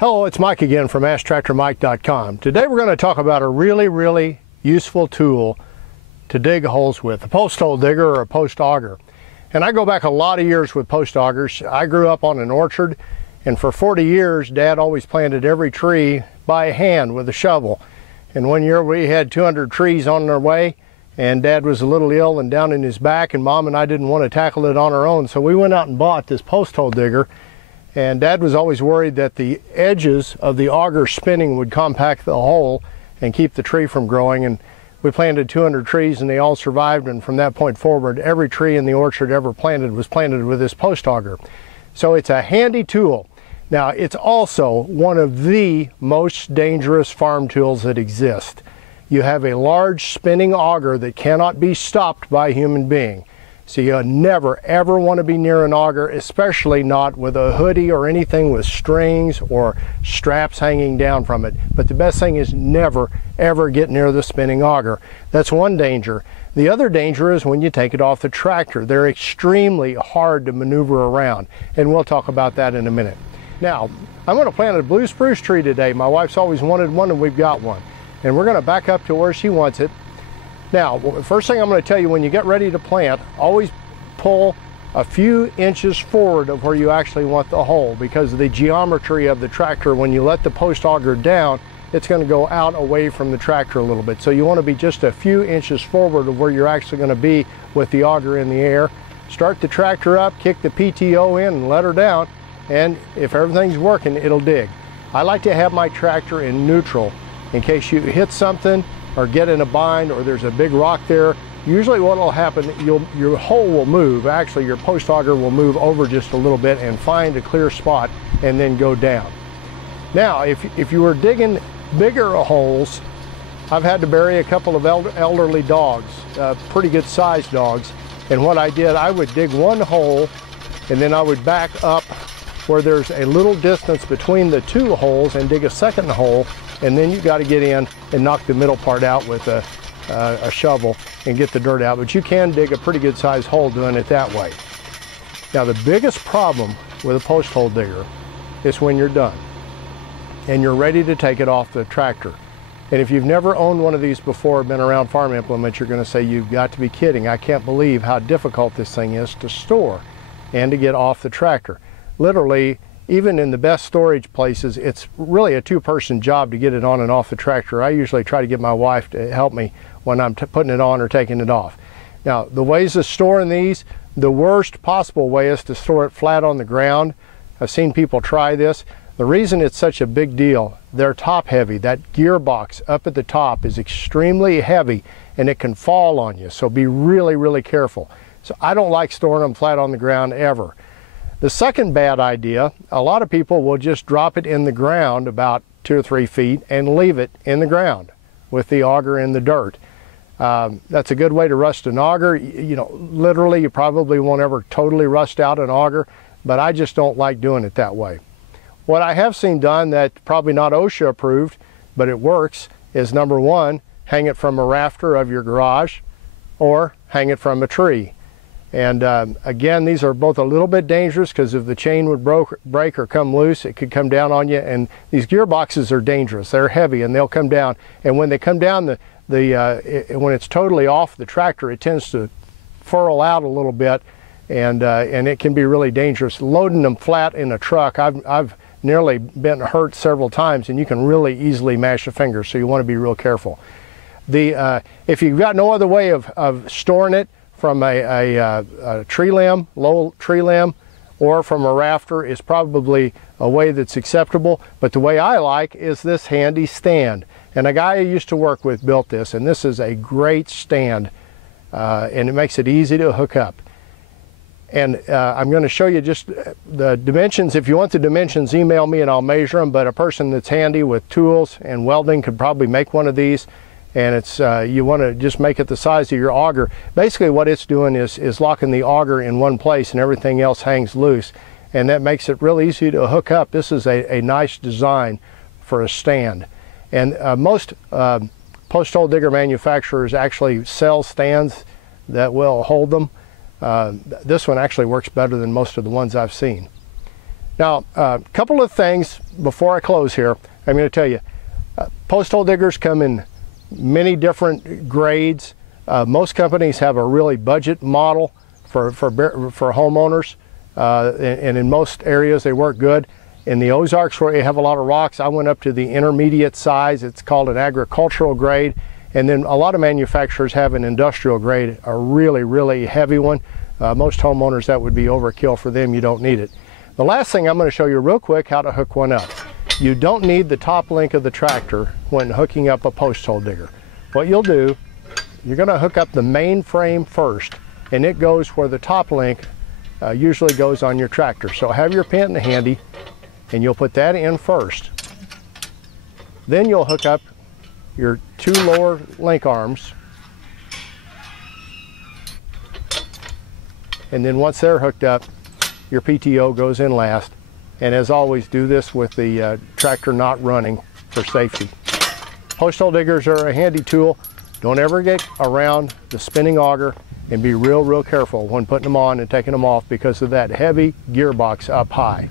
Hello, it's Mike again from AskTractorMike.com. Today we're going to talk about a really useful tool to dig holes with, a post hole digger or a post auger. And I go back a lot of years with post augers. I grew up on an orchard, and for 40 years Dad always planted every tree by hand with a shovel. And one year we had 200 trees on their way, and Dad was a little ill and down in his back, and Mom and I didn't want to tackle it on our own, so we went out and bought this post hole digger. And Dad was always worried that the edges of the auger spinning would compact the hole and keep the tree from growing. And we planted 200 trees and they all survived, and from that point forward every tree in the orchard ever planted was planted with this post auger. So it's a handy tool. Now it's also one of the most dangerous farm tools that exist. You have a large spinning auger that cannot be stopped by a human being. So you never ever want to be near an auger, especially not with a hoodie or anything with strings or straps hanging down from it. But the best thing is never ever get near the spinning auger. That's one danger. The other danger is when you take it off the tractor. They're extremely hard to maneuver around, and we'll talk about that in a minute. Now, I'm going to plant a blue spruce tree today. My wife's always wanted one and we've got one. And we're going to back up to where she wants it. Now, first thing I'm going to tell you, when you get ready to plant, always pull a few inches forward of where you actually want the hole, because of the geometry of the tractor. When you let the post auger down, it's going to go out away from the tractor a little bit. So you want to be just a few inches forward of where you're actually going to be with the auger in the air. Start the tractor up, kick the PTO in and let her down, and if everything's working, it'll dig. I like to have my tractor in neutral in case you hit something or get in a bind or there's a big rock there. Usually what will happen, your hole will move. Actually, your post auger will move over just a little bit and find a clear spot and then go down. Now, if you were digging bigger holes, I've had to bury a couple of elderly dogs, pretty good sized dogs. And what I did, I would dig one hole and then I would back up where there's a little distance between the two holes and dig a second hole, and then you've got to get in and knock the middle part out with a shovel and get the dirt out. But you can dig a pretty good sized hole doing it that way. Now, the biggest problem with a post hole digger is when you're done and you're ready to take it off the tractor. And if you've never owned one of these before, been around farm implements, you're going to say, you've got to be kidding. I can't believe how difficult this thing is to store and to get off the tractor. Literally, even in the best storage places, it's really a two-person job to get it on and off the tractor. I usually try to get my wife to help me when I'm putting it on or taking it off. Now, the ways of storing these, the worst possible way is to store it flat on the ground. I've seen people try this. The reason it's such a big deal, they're top heavy. That gearbox up at the top is extremely heavy and it can fall on you, so be really careful. So I don't like storing them flat on the ground ever. The second bad idea, a lot of people will just drop it in the ground about 2 or 3 feet and leave it in the ground with the auger in the dirt. That's a good way to rust an auger. You know, literally you probably won't ever totally rust out an auger, but I just don't like doing it that way. What I have seen done that's probably not OSHA approved, but it works, is number one, hang it from a rafter of your garage or hang it from a tree. And again, these are both a little bit dangerous because if the chain would break or come loose, it could come down on you. And these gearboxes are dangerous. They're heavy and they'll come down. And when they come down, when it's totally off the tractor, it tends to furl out a little bit, and it can be really dangerous. Loading them flat in a truck, I've nearly been hurt several times, and you can really easily mash a finger. So you want to be real careful. If you've got no other way of storing it, from a tree limb, low tree limb, or from a rafter is probably a way that's acceptable. But the way I like is this handy stand. And a guy I used to work with built this, and this is a great stand, and it makes it easy to hook up. And I'm going to show you just the dimensions. If you want the dimensions, email me and I'll measure them, but a person that's handy with tools and welding could probably make one of these. And it's you want to just make it the size of your auger. Basically what it's doing is locking the auger in one place and everything else hangs loose, and that makes it real easy to hook up. This is a nice design for a stand. And most post hole digger manufacturers actually sell stands that will hold them. This one actually works better than most of the ones I've seen. Now, a couple of things before I close here. I'm going to tell you, post hole diggers come in many different grades. Most companies have a really budget model for homeowners, and in most areas they work good. In the Ozarks, where you have a lot of rocks, I went up to the intermediate size. It's called an agricultural grade. And then a lot of manufacturers have an industrial grade, a really, really heavy one. Most homeowners, that would be overkill for them. You don't need it. The last thing I'm going to show you real quick how to hook one up. You don't need the top link of the tractor when hooking up a post hole digger. What you'll do, you're going to hook up the main frame first, and it goes where the top link usually goes on your tractor. So have your pin handy, and you'll put that in first. Then you'll hook up your two lower link arms, and then once they're hooked up, your PTO goes in last. And as always, do this with the tractor not running for safety. Post hole diggers are a handy tool. Don't ever get around the spinning auger, and be real careful when putting them on and taking them off because of that heavy gearbox up high.